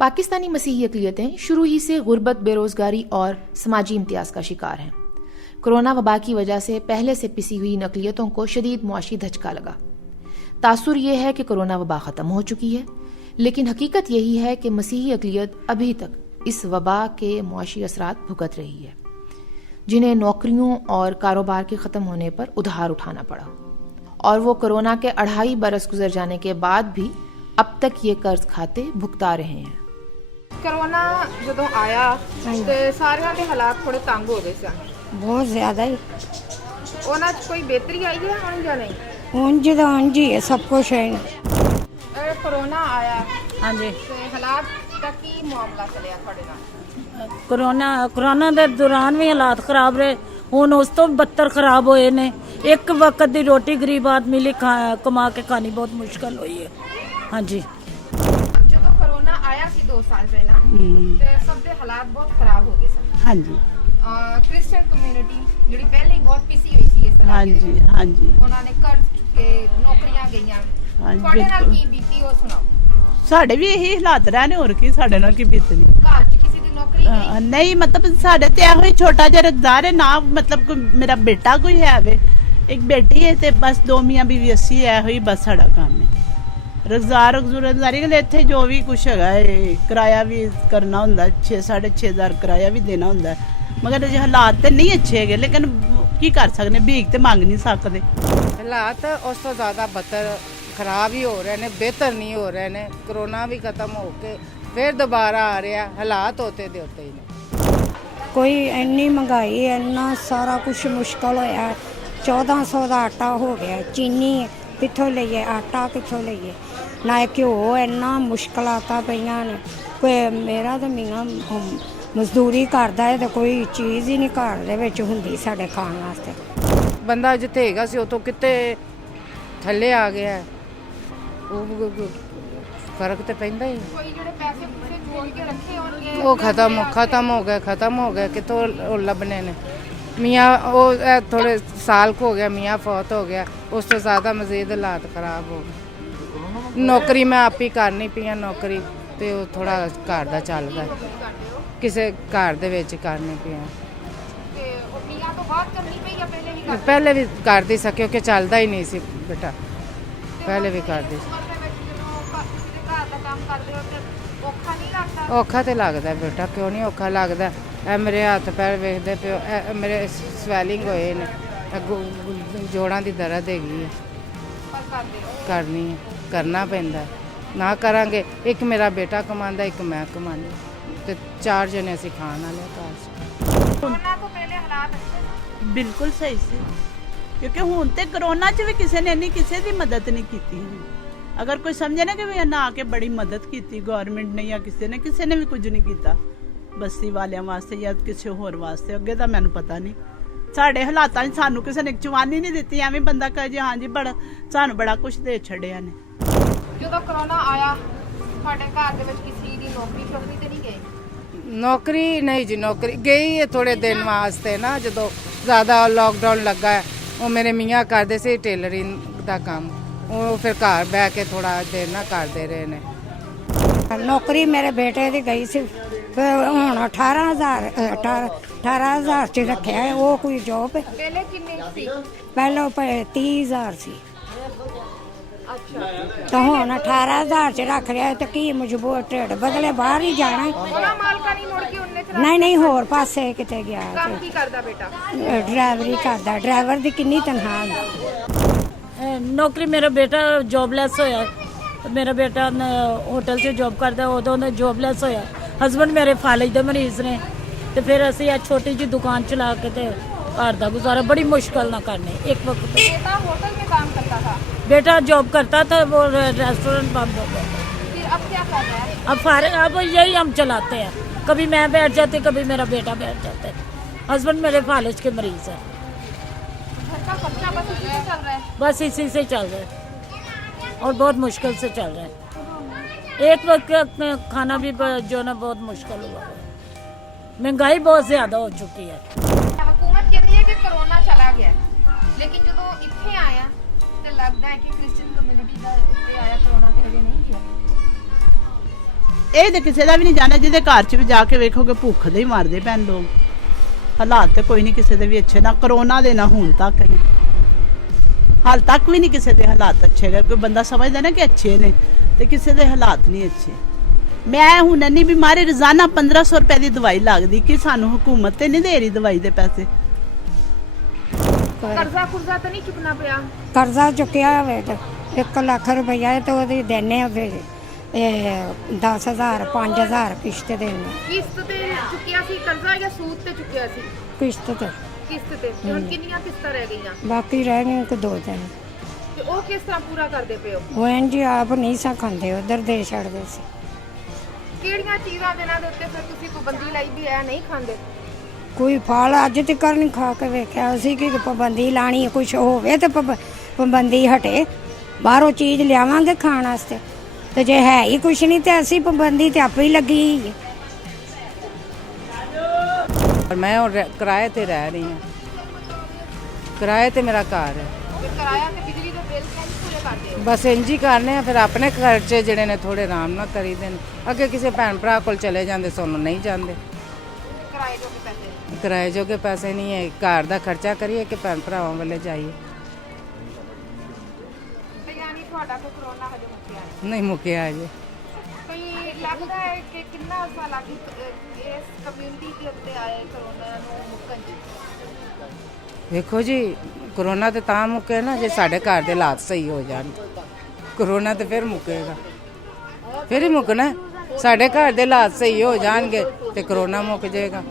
पाकिस्तानी मसीही अक़लियतें शुरू ही से गुर्बत, बेरोजगारी और समाजी इम्तियाज का शिकार हैं। कोरोना वबा की वजह से पहले से पिसी हुई इन अक़लियतों को शदीद मुआशी धचका लगा। तासुर यह है कि कोरोना वबा ख़त्म हो चुकी है, लेकिन हकीकत यही है कि मसीही अक़लियत अभी तक इस वबा के मुआशी असरात भुगत रही है, जिन्हें नौकरियों और कारोबार के ख़त्म होने पर उधार उठाना पड़ा, और वो कोरोना के 2.5 बरस गुजर जाने के बाद भी अब तक ये कर्ज खाते भुगता रहे हैं। कोरोना ਜਦੋਂ ਆਇਆ ਤੇ ਸਾਰਿਆਂ ਦੇ ਹਾਲਾਤ ਥੋੜੇ ਤੰਗ ਹੋ ਗਏ ਸਨ, ਬਹੁਤ ਜ਼ਿਆਦਾ ਹੀ। ਉਹਨਾਂ 'ਚ ਕੋਈ ਬਿਹਤਰੀ ਆਈ ਹੈ ਹੁਣ ਜਾਂ ਨਹੀਂ? ਉਂਝ ਦਾ ਉਂਝ ਹੀ ਹੈ, ਸਭ ਕੁਝ ਹੈ। कोरोना आया ਹਾਂਜੀ ਤੇ ਹਾਲਾਤ ਦਾ ਕੀ ਮਾਮਲਾ ਚੱਲਿਆ ਤੁਹਾਡੇ ਨਾਲ? ਕੋਰੋਨਾ ਦੇ ਦੌਰਾਨ ਵੀ ਹਾਲਾਤ ਖਰਾਬ ਰਹੇ, ਹੁਣ ਉਸ ਤੋਂ ਬੱਤਰ ਖਰਾਬ ਹੋਏ ਨੇ। ਇੱਕ ਵਕਤ ਦੀ ਰੋਟੀ ਗਰੀਬ ਆਦਮੀ ਲਈ ਕਮਾ ਕੇ ਖਾਣੀ ਬਹੁਤ ਮੁਸ਼ਕਲ ਹੋਈ ਹੈ। ਹਾਂਜੀ ਜਦੋਂ ਕੋਰੋਨਾ ਆਇਆ ਸੀ 2 ਸਾਲ ਪਹਿਲਾਂ ਤੇ ਸਭ ਦੇ ਹਾਲਾਤ ਬਹੁਤ ਖਰਾਬ ਹੋ ਗਏ ਸਨ। ਹਾਂਜੀ ਕ੍ਰਿਸਚੀਅਨ ਕਮਿਊਨਿਟੀ ਜਿਹੜੀ ਪਹਿਲੇ ਹੀ ਬਹੁਤ ਪਿਸੀ ਹੋਈ ਸੀ ਇਸ ਤਰ੍ਹਾਂ ਹਾਂਜੀ ਹਾਂਜੀ ਉਹਨਾਂ ਨੇ ਕਰਜ਼ ਚੁੱਕੇ, ਨੌਕਰੀਆਂ ਗਈਆਂ। ਹਾਂਜੀ, ਤੁਹਾਡੇ ਨਾਲ ਬਿਲਕੁਲ। ਕੀ ਬੀਤੀ ਉਹ ਸੁਣਾਓ। ਸਾਡੇ ਵੀ ਇਹੀ ਹਾਲਾਤ ਰਹੇ ਨੇ, ਹੋਰ ਕੀ ਸਾਡੇ ਨਾਲ ਕੀ ਬੀਤਣੀ। ਘਰ 'ਚ ਕਿਸੇ ਦੀ ਨੌਕਰੀ ਗਈ? ਨਹੀਂ, ਮਤਲਬ ਸਾਡੇ ਤੇ ਇਹੋ ਹੀ ਛੋਟਾ ਜਿਹਾ ਰੁਜ਼ਗਾਰ ਹੈ ਨਾ, ਮਤਲਬ ਕੋਈ ਮੇਰਾ ਬੇਟਾ ਕੋਈ ਹੈ ਵੇ, ਇੱਕ ਬੇਟੀ ਹੈ ਤੇ ਬਸ 2 ਮੀਆਂ ਬੀਵੀ ਅਸੀਂ ਇਹੋ ਹੀ ਬਸ ਸਾਡਾ ਕੰਮ ਹੈ। ਰੁਜ਼ਗਾਰੀ ਲਈ ਇੱਥੇ ਜੋ ਵੀ ਕੁਛ ਹੈਗਾ ਹੈ, ਕਿਰਾਇਆ ਵੀ ਕਰਨਾ ਹੁੰਦਾ, 6,500 ਕਿਰਾਇਆ ਵੀ ਦੇਣਾ ਹੁੰਦਾ, ਮਗਰ ਜੇ ਹਾਲਾਤ ਤੇ ਨਹੀਂ ਅੱਛੇ ਹੈਗੇ, ਲੇਕਿਨ ਕੀ ਕਰ ਸਕਦੇ, ਭੀਖ ਤੇ ਮੰਗ ਨਹੀਂ ਸਕਦੇ। ਹਾਲਾਤ ਉਸ ਤੋਂ ਜ਼ਿਆਦਾ ਬੱਤਰ ਖਰਾਬ ਹੀ ਹੋ ਰਹੇ ਨੇ, ਬਿਹਤਰ ਨਹੀਂ ਹੋ ਰਹੇ ਨੇ। ਕੋਰੋਨਾ ਵੀ ਖਤਮ ਹੋ ਕੇ ਫਿਰ ਦੁਬਾਰਾ ਆ ਰਿਹਾ, ਹਾਲਾਤ ਹੋਤੇ ਦੇ ਉੱਤੇ ਹੀ ਨੇ। ਕੋਈ ਇੰਨੀ ਮਹਿੰਗਾਈ, ਇੰਨਾ ਸਾਰਾ ਕੁਝ ਮੁਸ਼ਕਲ ਹੋਇਆ। 1400 ਦਾ ਆਟਾ ਹੋ ਗਿਆ, ਚੀਨੀ ਕਿੱਥੋਂ ਲਈਏ, ਆਟਾ ਕਿੱਥੋਂ ਲਈਏ, ਨਾ ਘਿਓ, ਇੰਨਾ ਮੁਸ਼ਕਲਾਤਾਂ ਪਈਆਂ ਨੇ। ਕੋਈ ਮੇਰਾ ਤਾਂ ਮੀਆਂ ਮਜ਼ਦੂਰੀ ਕਰਦਾ ਹੈ ਤੇ ਕੋਈ ਚੀਜ਼ ਹੀ ਨਹੀਂ ਘਰ ਦੇ ਵਿੱਚ ਹੁੰਦੀ ਸਾਡੇ ਖਾਣ ਵਾਸਤੇ। ਬੰਦਾ ਜਿੱਥੇ ਹੈਗਾ ਸੀ ਉਹ ਤੋਂ ਕਿਤੇ ਥੱਲੇ ਆ ਗਿਆ, ਉਹ ਫਰਕ ਤੇ ਪੈਂਦਾ ਹੀ। ਕੋਈ ਜਿਹੜੇ ਪੈਸੇ ਪੂਸੇ ਜੋੜ ਕੇ ਰੱਖੇ ਹੋਣਗੇ ਉਹ ਖਤਮ ਹੋ ਗਏ ਕਿਤੋਂ ਉਹ ਲੱਭਣੇ ਨੇ। ਮੀਆਂ ਉਹ ਥੋੜੇ ਸਾਲ ਕੁ ਹੋ ਗਿਆ, ਮੀਆਂ ਫੌਤ ਹੋ ਗਿਆ, ਉਸ ਤੋਂ ਜ਼ਿਆਦਾ ਮਜ਼ੀਦ ਹਾਲਾਤ ਖਰਾਬ ਹੋ ਗਏ। ਨੌਕਰੀ ਮੈਂ ਆਪ ਹੀ ਕਰਨੀ ਪਈ ਆ, ਨੌਕਰੀ ਤੇ ਉਹ ਥੋੜਾ ਘਰ ਦਾ ਚੱਲਦਾ, ਕਿਸੇ ਘਰ ਦੇ ਵਿੱਚ ਕਰਨੀ ਪਈ ਆ। ਤੇ ਉਹ ਮੀਆਂ ਤੋਂ ਬਾਅਦ ਕਰਨੀ ਪਈ ਆ, ਪਹਿਲੇ ਵੀ ਕਰਦੇ? ਪਹਿਲੇ ਵੀ ਕਰਦੀ ਸੀ ਕਿਉਂਕਿ ਚੱਲਦਾ ਹੀ ਨਹੀਂ ਸੀ ਬੇਟਾ, ਪਹਿਲੇ ਵੀ ਕਰਦੀ ਸੀ। ਘਰ ਦਾ ਕੰਮ ਕਰਦੇ ਹੋ ਤੇ ਔਖਾ ਨਹੀਂ ਲੱਗਦਾ? ਔਖਾ ਤੇ ਲੱਗਦਾ ਬੇਟਾ, ਕਿਉਂ ਨਹੀਂ ਔਖਾ ਲੱਗਦਾ। ਇਹ ਮੇਰੇ ਹੱਥ ਪੈਰ ਵੇਖਦੇ ਪਿਓ, ਇਹ ਮੇਰੇ ਸਵੈਲਿੰਗ ਹੋਏ ਨੇ, ਜੋੜਾਂ ਦੀ ਦਰਦ ਹੈਗੀ ਹੈ। ਪਰ ਕਰਦੇ ਹੋ? ਕਰਨੀ ਹੈ, ਕਰਨਾ ਪੈਂਦਾ, ਨਾ ਕਰਾਂਗੇ। ਇੱਕ ਮੇਰਾ ਬੇਟਾ ਕਮਾਉਂਦਾ, ਇੱਕ ਮੈਂ ਕਮਾਉਂਦੀ, ਤੇ 4 ਜਣੇ ਅਸੀਂ ਖਾਣ ਵਾਲੇ ਘਰ 'ਚ। ਕੋਰੋਨਾ ਤੋਂ ਪਹਿਲੇ ਹਾਲਾਤ ਅੱਛੇ ਸੀ? ਬਿਲਕੁਲ ਸਹੀ ਸੀ, ਕਿਉਂਕਿ ਹੁਣ ਤੇ ਕਰੋਨਾ 'ਚ ਵੀ ਕਿਸੇ ਨੇ ਨਹੀਂ ਕਿਸੇ ਦੀ ਮਦਦ ਨਹੀਂ ਕੀਤੀ। ਅਗਰ ਕੋਈ ਸਮਝੇ ਨਾ ਕਿ ਵੀ ਇਹਨਾਂ ਆ ਕੇ ਬੜੀ ਮਦਦ ਕੀਤੀ ਗਵਰਨਮੈਂਟ ਨੇ ਜਾਂ ਕਿਸੇ ਨੇ ਵੀ ਕੁਝ ਨਹੀਂ ਕੀਤਾ ਬਸਤੀ ਵਾਲਿਆਂ ਵਾਸਤੇ ਜਾਂ ਕਿਸੇ ਹੋਰ ਵਾਸਤੇ। ਅੱਗੇ ਤਾਂ ਮੈਨੂੰ ਪਤਾ ਨਹੀਂ, ਸਾਡੇ ਹਾਲਾਤਾਂ 'ਚ ਸਾਨੂੰ ਕਿਸੇ ਨੇ ਚਵਾਨੀ ਨਹੀਂ ਦਿੱਤੀ। ਐਵੇਂ ਬੰਦਾ ਕਹੇ ਜੀ ਹਾਂਜੀ ਸਾਨੂੰ ਬੜਾ ਕੁਝ ਦੇ ਛੱਡਿਆ ਨੇ। ਜਦੋਂ ਕੋਰੋਨਾ ਆਇਆ ਤੁਹਾਡੇ ਘਰ ਦੇ ਵਿੱਚ ਕਿਸੇ ਦੀ ਨੌਕਰੀ ਤੇ ਨਹੀਂ ਗਈ? ਨੌਕਰੀ ਨਹੀਂ ਜੀ, ਨੌਕਰੀ ਗਈ ਹੈ ਥੋੜੇ ਦਿਨ ਵਾਸਤੇ ਨਾ, ਜਦੋਂ ਜ਼ਿਆਦਾ ਲੋਕਡਾਊਨ ਲੱਗਾ ਹੈ। ਉਹ ਮੇਰੇ ਮੀਆਂ ਕਰਦੇ ਸੀ ਟੇਲਰਿੰਗ ਦਾ ਕੰਮ, ਉਹ ਫਿਰ ਘਰ ਬਹਿ ਕੇ ਥੋੜਾ ਦੇਰ ਨਾ ਕਰਦੇ ਰਹੇ ਨੇ। ਨੌਕਰੀ ਮੇਰੇ ਬੇਟੇ ਦੀ ਗਈ ਸੀ, ਫਿਰ ਹੁਣ 18,000 ਚ ਰੱਖਿਆ ਹੈ। ਉਹ ਕੋਈ ਜੋਬ ਹੈ? ਪਹਿਲੇ ਕਿੰਨੇ ਸੀ? ਪਹਿਲਾਂ 30,000 ਸੀ, ਅੱਛਾ, ਤਾਂ ਹੁਣ 18,000 ਚ ਰੱਖ ਲਿਆ। ਤੇ ਕੀ ਮਜਬੂਰ, ਢਿੱਡ ਬਦਲੇ ਬਾਹਰ ਹੀ ਜਾਣਾ ਹੈ। ਉਹਨਾਂ ਮਾਲਕਾਂ ਨਹੀਂ ਮੁੜ ਕੇ ਉਹਨੇ ਚ ਨਹੀਂ ਹੋਰ ਪਾਸੇ ਕਿਤੇ ਗਿਆ। ਕੰਮ ਕੀ ਕਰਦਾ ਬੇਟਾ? ਡਰਾਈਵਰੀ ਕਰਦਾ। ਡਰਾਈਵਰ ਦੀ ਕਿੰਨੀ ਤਨਖਾਹ ਹੈ? ਨੌਕਰੀ ਮੇਰਾ ਬੇਟਾ ਜੋਬਲੈਸ ਹੋਇਆ, ਮੇਰਾ ਬੇਟਾ ਹੋਟਲ 'ਚ ਜੋਬ ਕਰਦਾ, ਉਦੋਂ ਦਾ ਜੋਬਲੈਸ ਹੋਇਆ। ਹਸਬੈਂਡ ਮੇਰੇ ਫਾਲਿਜ ਦੇ ਮਰੀਜ਼ ਨੇ, ਤੇ ਫਿਰ ਅਸੀਂ ਇਹ ਛੋਟੀ ਜਿਹੀ ਦੁਕਾਨ ਚਲਾ ਕੇ ਤੇ घर का गुजारा बड़ी मुश्किल ना करने। एक वक्त बेटा होटल में काम करता था? बेटा जॉब करता था, वो रेस्टोरेंट बंद हो गया। फिर अब क्या कर रहा है? अब यही हम चलाते हैं, कभी मैं बैठ जाती, कभी मेरा बेटा बैठ जाता है। हस्बैंड मेरे फालिज के मरीज है। घर का खर्चा बस इसी से चल रहा है? बस इसी से चल रहा है और बहुत मुश्किल से चल रहा है। एक वक्त खाना भी जो ना बहुत मुश्किल हुआ है, महंगाई बहुत ज्यादा हो चुकी है। हुकूमत कहती है कि कोरोना चला गया, लेकिन जो इत्थे आया तो लगता है कि क्रिश्चियन कम्युनिटी का इत्थे आया कोरोना तो हजे नहीं गया। ਇਹ ਤੇ ਕਿਸੇ ਦਾ ਵੀ ਨਹੀਂ ਜਾਣਾ, ਜਿਹਦੇ ਘਰ 'ਚ ਵੀ ਜਾ ਕੇ ਵੇਖੋਗੇ ਭੁੱਖ ਦੇ ਹੀ ਮਰਦੇ ਪੈਣ ਲੋਕ। ਹਾਲਾਤ ਤੇ ਕੋਈ ਨਹੀਂ ਕਿਸੇ ਦੇ ਵੀ ਅੱਛੇ, ਨਾ ਕਰੋਨਾ ਦੇ ਨਾ ਹੁਣ ਤੱਕ ਨੇ, ਹਾਲ ਤੱਕ ਵੀ ਨਹੀਂ ਕਿਸੇ ਦੇ ਹਾਲਾਤ ਅੱਛੇ ਗਏ। ਕੋਈ ਬੰਦਾ ਸਮਝਦਾ ਨਾ ਕਿ ਅੱਛੇ ਨੇ, ਤੇ ਕਿਸੇ ਦੇ ਹਾਲਾਤ ਨਹੀਂ ਅੱਛੇ। ਮੈਂ ਹੁਣ ਇੰਨੀ ਬਿਮਾਰੀ, ਰੋਜ਼ਾਨਾ 1500 ਰੁਪਏ ਦੀ ਦਵਾਈ ਲੱਗਦੀ, ਕਿ ਸਾਨੂੰ ਹਕੂਮਤ ਤੇ ਨਹੀਂ ਦੇ ਰਹੀ ਦਵਾਈ ਦੇ ਪੈਸੇ। ਕਰਜ਼ਾ ਕੁਰਜ਼ਾ ਤਾਂ ਨਹੀਂ ਚੁੱਕਣਾ ਪਿਆ? ਕਰਜ਼ਾ ਚੁੱਕਿਆ ਹੋਵੇ ਤੇ 1 ਲੱਖ ਰੁਪਈਆ ਤੇ ਉਹਦੀ ਦੇਣੇ ਫਿਰ 10,000 5,000 ਕਿਸ਼ਤ ਦੇਣੀ, ਕਿਸ਼ਤ ਤੇ ਚੁੱਕਿਆ ਸੀ ਕਰਜ਼ਾ ਜਾਂ ਸੂਦ ਤੇ ਚੁੱਕਿਆ ਸੀ? ਕਿਸ਼ਤ ਤੇ। ਕਿਸ਼ਤ ਤੇ। ਤੇ ਹੁਣ ਕਿੰਨੀਆਂ ਕਿਸ਼ਤਾਂ ਰਹਿ ਗਈਆਂ? ਬਾਕੀ ਰਹਿ ਗਏ ਇੱਕ 2 ਦਿਨ। ਤੇ ਉਹ ਕਿਸ ਤਰ੍ਹਾਂ ਪੂਰਾ ਕਰਦੇ ਪਏ ਹੋ? ਉਹ ਇੰਝ ਹੀ ਆਪ ਨਹੀਂ ਸਾ ਖਾਂਦੇ, ਉਧਰ ਦੇ ਛੱਡਦੇ ਸੀ। ਕਿਹੜੀਆਂ ਚੀਜ਼ਾਂ ਦੇ ਨਾਲ ਦੇ ਉੱਤੇ ਫਿਰ ਤੁਸੀਂ ਪਾਬੰਦੀ ਲਾਈ ਵੀ ਐ ਨਹੀਂ ਖਾਂਦੇ? ਕੋਈ ਫਲ ਅੱਜ ਤੱਕ ਨਹੀਂ ਖਾ ਕੇ ਵੇਖਿਆ ਅਸੀਂ ਕਿ ਪਾਬੰਦੀ ਲਾਣੀ, ਕੁਝ ਹੋਵੇ ਤੇ ਪਾਬੰਦੀ ਹਟੇ। ਬਾਹਰੋਂ ਚੀਜ਼ ਲਿਆਵਾਂਗੇ ਖਾਣ ਵਾਸਤੇ, ਤੇ ਜੇ ਹੈ ਹੀ ਕੁਝ ਨਹੀਂ ਤੇ ਅਸੀਂ ਪਾਬੰਦੀ ਤੇ ਆਪੇ ਹੀ ਲੱਗੀ ਹੈ। ਮੈਂ ਹੁਣ ਕਿਰਾਏ ਤੇ ਰਹਿ ਰਹੀ ਹਾਂ, ਕਿਰਾਏ ਤੇ ਮੇਰਾ ਘਰ ਹੈ। ਤੇ ਕਿਰਾਇਆ ਤੇ ਬਿਜਲੀ ਦੇ ਬਿੱਲ ਕਿੰਨੇ ਪੂਰੇ ਕਰਦੇ ਹੋ? ਬਸ ਇੰਝ ਹੀ ਕਰਨੇ ਆ, ਫਿਰ ਆਪਣੇ ਖਰਚੇ ਜਿਹੜੇ ਨੇ ਥੋੜੇ ਆਰਾਮ ਨਾਲ ਕਰੀਦੇ ਨੇ। ਅੱਗੇ ਕਿਸੇ ਭੈਣ ਭਰਾ ਕੋਲ ਚਲੇ ਜਾਂਦੇ, ਸਾਨੂੰ ਨਹੀਂ ਜਾਂਦੇ। ਕਿਰਾਏ ਦੇ ਪੈਸੇ? ਕਿਰਾਏ ਜੋਗੇ ਪੈਸੇ ਨਹੀਂ ਹੈ, ਘਰ ਦਾ ਖਰਚਾ ਕਰੀਏ ਕਿ ਭੈਣ ਭਰਾਵਾਂ ਵੱਲੇ ਜਾਈਏ। ਤੇ ਯਾਨੀ ਤੁਹਾਡਾ ਕੋਈ ਕਰੋਨਾ ਹਜੇ ਮੁੱਕਿਆ ਨਹੀਂ? ਨਹੀਂ ਮੁੱਕਿਆ ਅਜੇ। ਕੋਈ ਲੱਗਦਾ ਹੈ ਕਿ ਕਿੰਨਾ ਸਾਲਾਂ ਦੀ ਇਸ ਕਮਿਊਨਿਟੀ ਦੇ ਉੱਤੇ ਆਏ ਕਰੋਨਾ ਨੂੰ ਮੁੱਕਣ ਚ? ਦੇਖੋ ਜੀ, ਕਰੋਨਾ ਤੇ ਤਾਂ ਮੁੱਕੇ ਨਾ ਜੇ ਸਾਡੇ ਘਰ ਦੇ ਹਾਲਾਤ ਸਹੀ ਹੋ ਜਾਣ। ਕਰੋਨਾ ਤੇ ਫਿਰ ਮੁੱਕੇਗਾ, ਫਿਰ ਹੀ ਮੁੱਕਣਾ। ਸਾਡੇ ਘਰ ਦੇ ਹਾਲਾਤ ਸਹੀ ਹੋ ਜਾਣਗੇ ਤੇ ਕਰੋਨਾ ਮੁੱਕ ਜਾਏਗਾ।